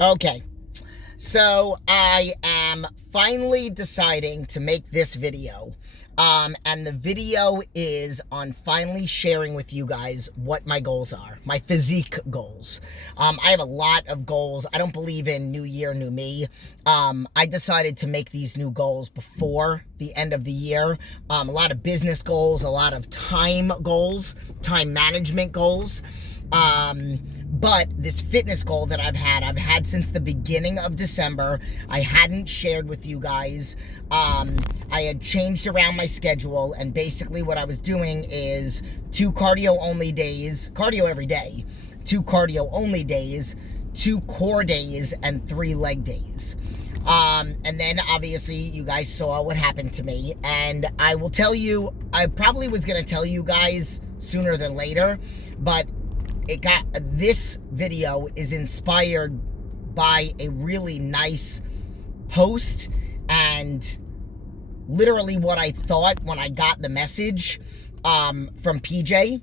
Okay, so I am finally deciding to make this video. And the video is on finally sharing with you guys what my goals are, my physique goals. I have a lot of goals. I don't believe in new year, new me. I decided to make these new goals before the end of the year. A lot of business goals, a lot of time goals, time management goals. But this fitness goal that I've had since the beginning of December. I hadn't shared with you guys. I had changed around my schedule, and basically what I was doing is 2 cardio only days, cardio every day, 2 cardio only days, 2 core days, and 3 leg days. And then obviously you guys saw what happened to me, and I will tell you, I probably was going to tell you guys sooner than later, but this video is inspired by a really nice post and literally what I thought when I got the message from PJ,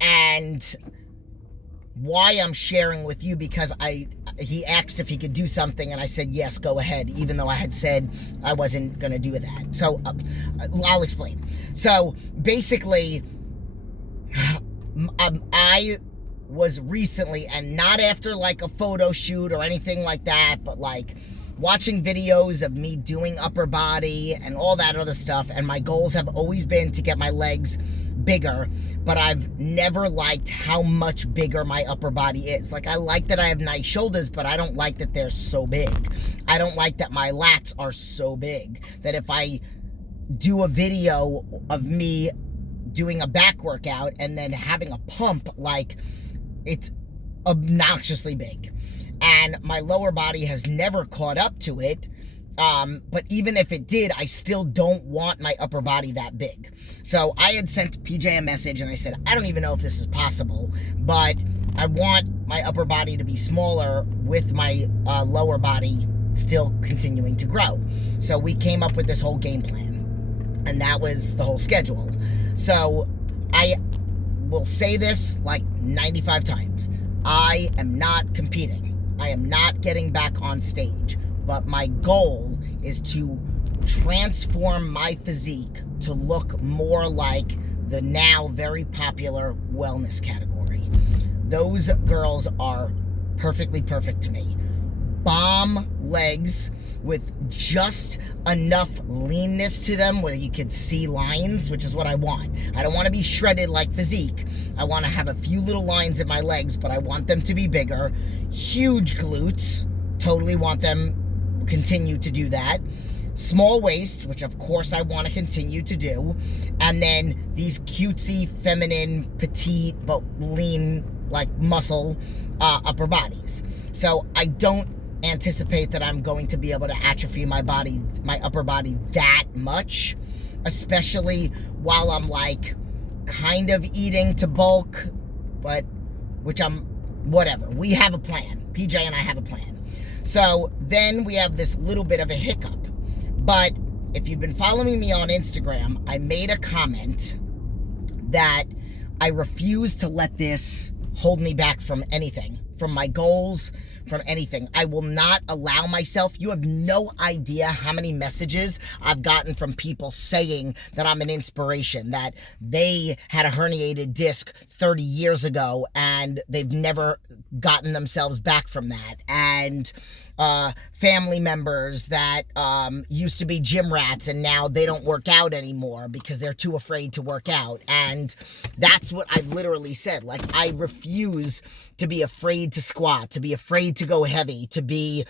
and why I'm sharing with you, because he asked if he could do something and I said yes, go ahead, even though I had said I wasn't gonna do that. So I'll explain. So basically, I was recently, and not after like a photo shoot or anything like that, but like watching videos of me doing upper body and all that other stuff, and my goals have always been to get my legs bigger, but I've never liked how much bigger my upper body is. Like, I like that I have nice shoulders, but I don't like that they're so big. I don't like that my lats are so big, that if I do a video of me doing a back workout and then having a pump, like, it's obnoxiously big. And my lower body has never caught up to it. But even if it did, I still don't want my upper body that big. So I had sent PJ a message and I said, I don't even know if this is possible, but I want my upper body to be smaller with my lower body still continuing to grow. So we came up with this whole game plan, and that was the whole schedule. So I will say this like 95 times. I am not competing. I am not getting back on stage. But my goal is to transform my physique to look more like the now very popular wellness category. Those girls are perfectly perfect to me. Bomb legs with just enough leanness to them where you could see lines, which is what I want. I don't want to be shredded like physique. I want to have a few little lines in my legs, but I want them to be bigger. Huge glutes, totally want them continue to do that. Small waist, which of course I want to continue to do. And then these cutesy, feminine, petite, but lean, like muscle upper bodies. So I don't anticipate that I'm going to be able to atrophy my upper body that much, especially while I'm like kind of eating to bulk, but whatever. We have a plan. PJ and I have a plan. So then we have this little bit of a hiccup. But if you've been following me on Instagram, I made a comment that I refuse to let this hold me back from anything, from my goals, from anything. I will not allow myself. You have no idea how many messages I've gotten from people saying that I'm an inspiration, that they had a herniated disc 30 years ago and they've never gotten themselves back from that. And family members that used to be gym rats and now they don't work out anymore because they're too afraid to work out. And that's what I've literally said. Like, I refuse to be afraid to squat, to be afraid to go heavy, to be,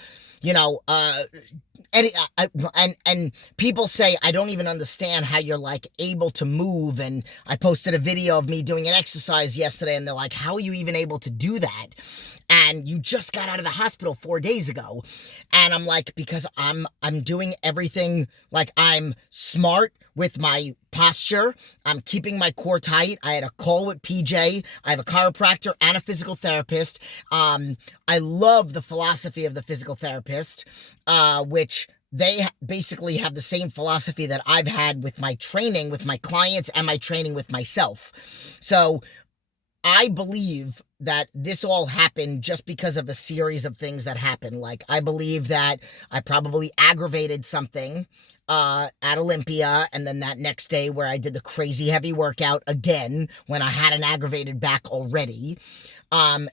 and people say, I don't even understand how you're like able to move. And I posted a video of me doing an exercise yesterday and they're like, how are you even able to do that? And you just got out of the hospital 4 days ago. And I'm like, because I'm doing everything, like, I'm smart with my posture. I'm keeping my core tight. I had a call with PJ. I have a chiropractor and a physical therapist. I love the philosophy of the physical therapist, which they basically have the same philosophy that I've had with my training with my clients and my training with myself. So I believe that this all happened just because of a series of things that happened. Like, I believe that I probably aggravated something at Olympia, and then that next day where I did the crazy heavy workout again when I had an aggravated back already.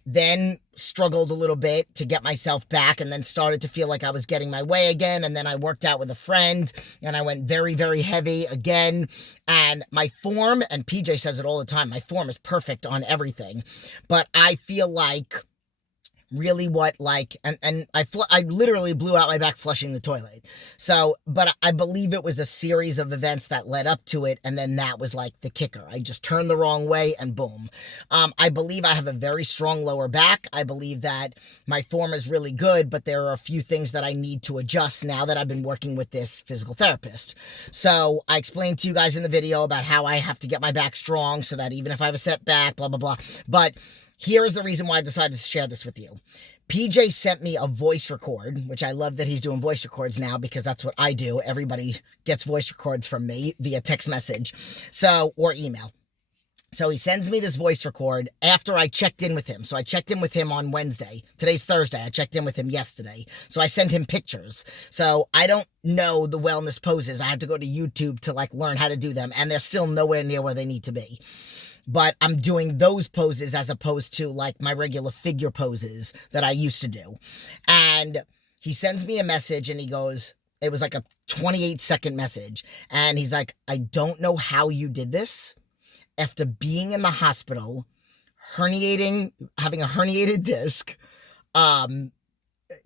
Then struggled a little bit to get myself back, and then started to feel like I was getting my way again. And then I worked out with a friend and I went very, very heavy again. And my form, and PJ says it all the time, my form is perfect on everything. But I feel like really what, like, and I literally blew out my back flushing the toilet. So, but I believe it was a series of events that led up to it, and then that was like the kicker. I just turned the wrong way and boom. I believe I have a very strong lower back. I believe that my form is really good, but there are a few things that I need to adjust now that I've been working with this physical therapist. So I explained to you guys in the video about how I have to get my back strong so that even if I have a setback, blah, blah, blah. But here is the reason why I decided to share this with you. PJ sent me a voice record, which I love that he's doing voice records now because that's what I do. Everybody gets voice records from me via text message, or email. So he sends me this voice record after I checked in with him. So I checked in with him on Wednesday. Today's Thursday. I checked in with him yesterday. So I sent him pictures. So I don't know the wellness poses. I had to go to YouTube to like learn how to do them, and they're still nowhere near where they need to be. But I'm doing those poses as opposed to like my regular figure poses that I used to do. And he sends me a message and he goes, it was like a 28-second message. And he's like, I don't know how you did this after being in the hospital, having a herniated disc,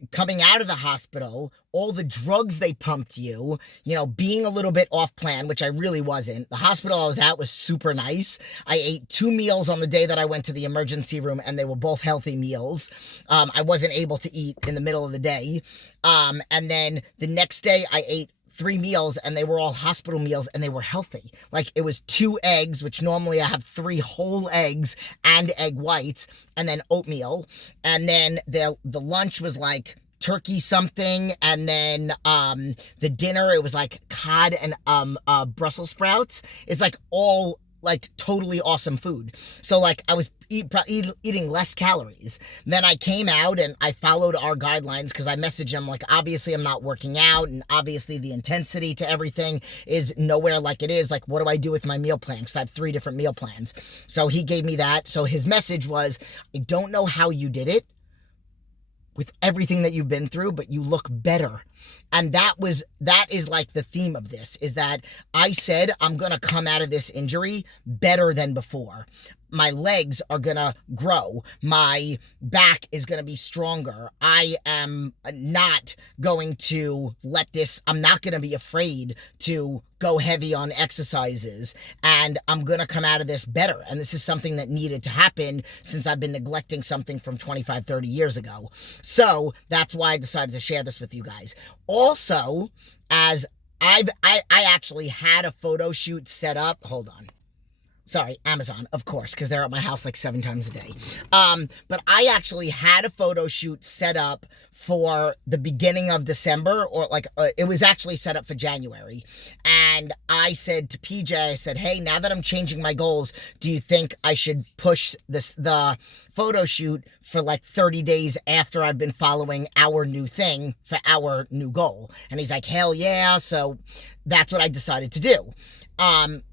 coming out of the hospital, all the drugs they pumped you, being a little bit off plan, which I really wasn't. The hospital I was at was super nice. I ate 2 meals on the day that I went to the emergency room, and they were both healthy meals. I wasn't able to eat in the middle of the day. And then the next day I ate 3 meals, and they were all hospital meals, and they were healthy. Like, it was 2 eggs, which normally I have 3 whole eggs and egg whites, and then oatmeal. And then the lunch was like turkey something, and then the dinner, it was like cod and Brussels sprouts. It's like all like totally awesome food. So like I was eating less calories. Then I came out and I followed our guidelines because I messaged him like, obviously I'm not working out, and obviously the intensity to everything is nowhere like it is. Like, what do I do with my meal plan? Because I have 3 different meal plans. So he gave me that. So his message was, I don't know how you did it with everything that you've been through, but you look better. And that is like the theme of this, is that I said I'm going to come out of this injury better than before. My legs are going to grow. My back is going to be stronger. I am not going to I'm not going to be afraid to go heavy on exercises, and I'm going to come out of this better. And this is something that needed to happen since I've been neglecting something from 25, 30 years ago. So that's why I decided to share this with you guys. Also, as I actually had a photo shoot set up. Hold on. Sorry, Amazon, of course, because they're at my house like 7 times a day. But I actually had a photo shoot set up for the beginning of December, or like it was actually set up for January. And I said to PJ, I said, hey, now that I'm changing my goals, do you think I should push the photo shoot for like 30 days after I've been following our new thing for our new goal? And he's like, hell yeah. So that's what I decided to do.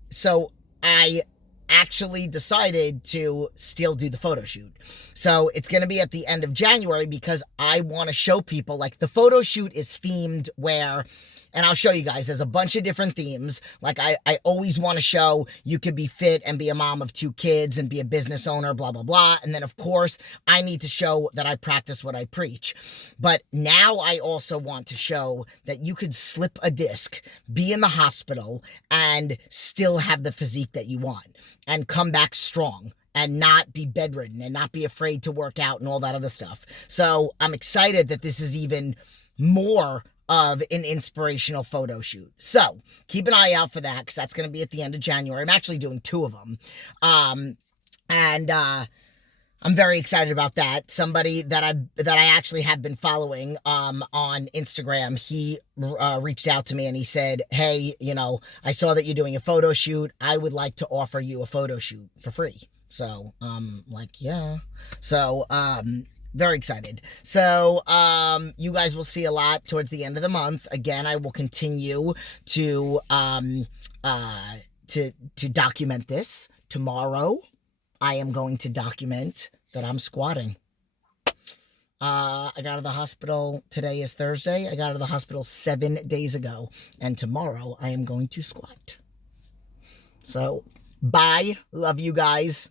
So I actually decided to still do the photo shoot. So it's going to be at the end of January because I want to show people, like, the photo shoot is themed where, and I'll show you guys, there's a bunch of different themes. Like, I always want to show you could be fit and be a mom of 2 kids and be a business owner, blah, blah, blah. And then, of course, I need to show that I practice what I preach. But now I also want to show that you could slip a disc, be in the hospital, and still have the physique that you want and come back strong and not be bedridden and not be afraid to work out and all that other stuff. So I'm excited that this is even more of an inspirational photo shoot. So keep an eye out for that, because that's going to be at the end of January. I'm actually doing 2 of them. And I'm very excited about that. Somebody that I actually have been following on Instagram, he reached out to me and he said, hey, I saw that you're doing a photo shoot. I would like to offer you a photo shoot for free. So, like, yeah. So, very excited. So, you guys will see a lot towards the end of the month. Again, I will continue to, to document this. Tomorrow, I am going to document that I'm squatting. I got out of the hospital, today is Thursday. I got out of the hospital 7 days ago. And tomorrow, I am going to squat. So, bye. Love you guys.